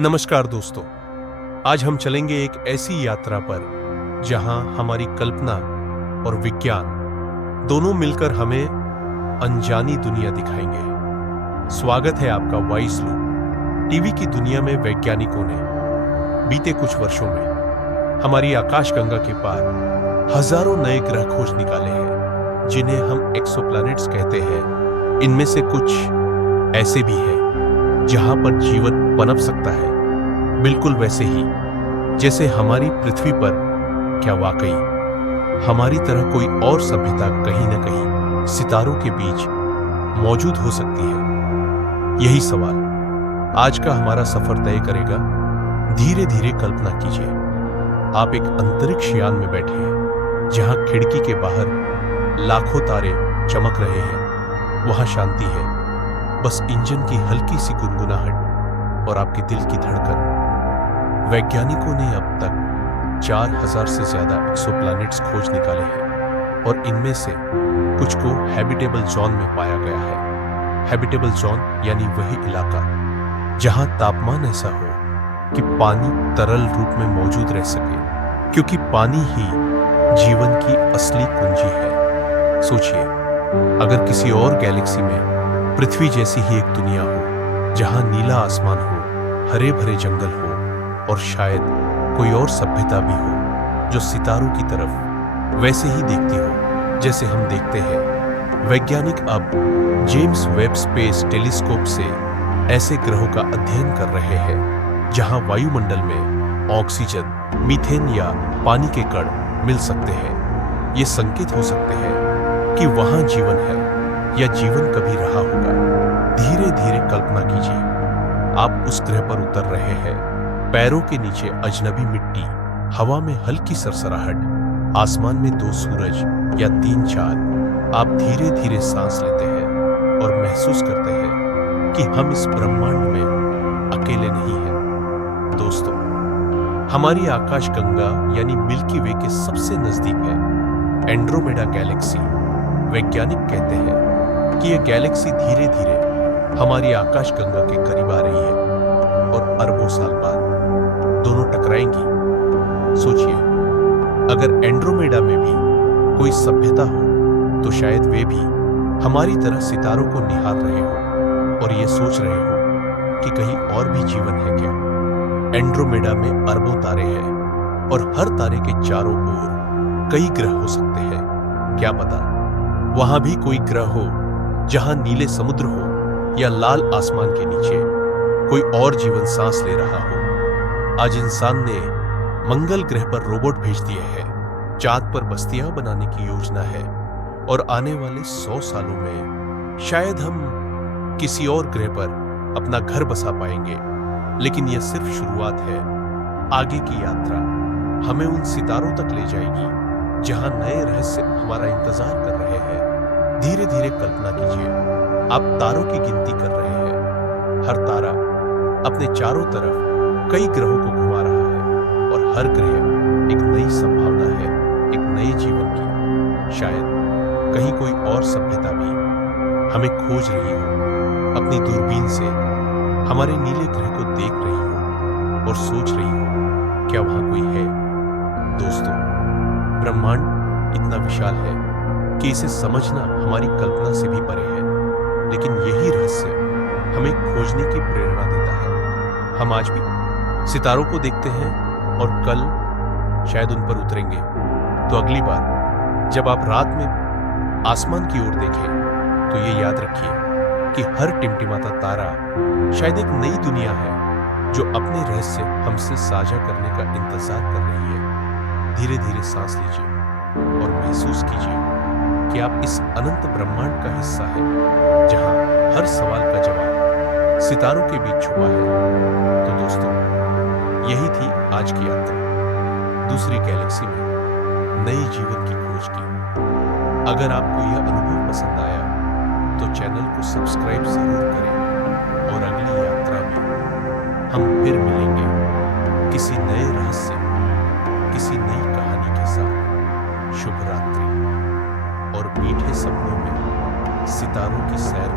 नमस्कार दोस्तों। आज हम चलेंगे एक ऐसी यात्रा पर जहां हमारी कल्पना और विज्ञान दोनों मिलकर हमें अनजानी दुनिया दिखाएंगे। स्वागत है आपका वाइस लूप। टीवी की दुनिया में वैज्ञानिकों ने बीते कुछ वर्षों में हमारी आकाशगंगा के पार हजारों नए ग्रह खोज निकाले हैं, जिन्हें हम एक्सोप्लैनेट्स कहते हैं। इनमें से कुछ ऐसे भी हैं जहां पर जीवन पनप सकता है, बिल्कुल वैसे ही जैसे हमारी पृथ्वी पर। क्या वाकई हमारी तरह कोई और सभ्यता कहीं न कहीं सितारों के बीच मौजूद हो सकती है? यही सवाल आज का हमारा सफर तय करेगा। धीरे धीरे कल्पना कीजिए, आप एक अंतरिक्ष यान में बैठे हैं जहां खिड़की के बाहर लाखों तारे चमक रहे हैं। वहां शांति है, बस इंजन की हल्की सी गुनगुनाहट और आपके दिल की धड़कन। वैज्ञानिकों ने अब तक 4000 से ज्यादा एक्सोप्लैनेट्स खोज निकाले हैं और इनमें से कुछ को हैबिटेबल जोन में पाया गया है। हैबिटेबल जोन यानी वही इलाका जहां तापमान ऐसा हो कि पानी तरल रूप में मौजूद रह सके, क्योंकि पानी ही जीवन की असली कुंजी है। सोचिए, अगर किसी और गैलेक्सी में पृथ्वी जैसी ही एक दुनिया हो जहां नीला आसमान हो, हरे भरे जंगल हो और शायद कोई और सभ्यता भी हो जो सितारों की तरफ वैसे ही देखती हो जैसे हम देखते हैं। वैज्ञानिक अब जेम्स वेब स्पेस टेलीस्कोप से ऐसे ग्रहों का अध्ययन कर रहे हैं जहां वायुमंडल में ऑक्सीजन, मीथेन या पानी के कण मिल सकते हैं। ये संकेत हो सकते हैं कि वहां जीवन है या जीवन कभी रहा होगा। धीरे धीरे कल्पना कीजिए, आप उस ग्रह पर उतर रहे हैं। पैरों के नीचे अजनबी मिट्टी, हवा में हल्की सरसराहट, आसमान में 2 सूरज या 3 चांद। आप धीरे धीरे सांस लेते हैं और महसूस करते हैं कि हम इस ब्रह्मांड में अकेले नहीं हैं। दोस्तों, हमारी आकाशगंगा यानी मिल्की वे के सबसे नजदीक है एंड्रोमेडा गैलेक्सी। वैज्ञानिक कहते हैं कि यह गैलेक्सी धीरे धीरे हमारी आकाशगंगा के करीब आ रही है और अरबों साल बाद दोनों टकराएंगी। सोचिए, अगर एंड्रोमेडा में भी कोई सभ्यता हो तो शायद वे भी हमारी तरह सितारों को निहार रहे हो और ये सोच रहे हो कि कहीं और भी जीवन है क्या। एंड्रोमेडा में अरबों तारे हैं और हर तारे के चारों ओर कई ग्रह हो सकते हैं। क्या पता वहां भी कोई ग्रह हो जहां नीले समुद्र हो या लाल आसमान के नीचे कोई और जीवन सांस ले रहा हो। आज इंसान ने मंगल ग्रह पर रोबोट भेज दिए हैं, चांद पर बस्तियां बनाने की योजना है और आने वाले 100 सालों में शायद हम किसी और ग्रह पर अपना घर बसा पाएंगे। लेकिन यह सिर्फ शुरुआत है। आगे की यात्रा हमें उन सितारों तक ले जाएगी जहां नए रहस्य हमारा इंतजार कर रहे हैं। धीरे धीरे कल्पना कीजिए, आप तारों की गिनती कर रहे हैं। हर तारा अपने चारों तरफ कई ग्रहों को घुमा रहा है और हर ग्रह एक नई संभावना है, एक नए जीवन की। शायद कहीं कोई और सभ्यता भी हमें खोज रही हो, अपनी दूरबीन से हमारे नीले ग्रह को देख रही हो और सोच रही हो क्या वहां कोई है। दोस्तों, ब्रह्मांड इतना विशाल है कि इसे समझना हमारी कल्पना से भी परे है, लेकिन यही रहस्य हमें खोजने की प्रेरणा देता है। हम आज भी सितारों को देखते हैं और कल शायद उन पर उतरेंगे। तो अगली बार जब आप रात में आसमान की ओर देखें तो ये याद रखिए कि हर टिमटिमाता तारा शायद एक नई दुनिया है जो अपने रहस्य हमसे साझा करने का इंतजार कर रही है। धीरे धीरे सांस लीजिए और महसूस कीजिए कि आप इस अनंत ब्रह्मांड का हिस्सा हैं जहां हर सवाल का जवाब सितारों के बीच छुपा है। तो दोस्तों, यही थी आज की यात्रा, दूसरी गैलेक्सी में नए जीवन की खोज की। अगर आपको यह अनुभव पसंद आया तो चैनल को सब्सक्राइब जरूर करें और अगली यात्रा में हम फिर मिलेंगे किसी नए रहस्य, किसी नई कहानी के साथ। शुभ रात्रि और मीठे सपनों में सितारों की सैर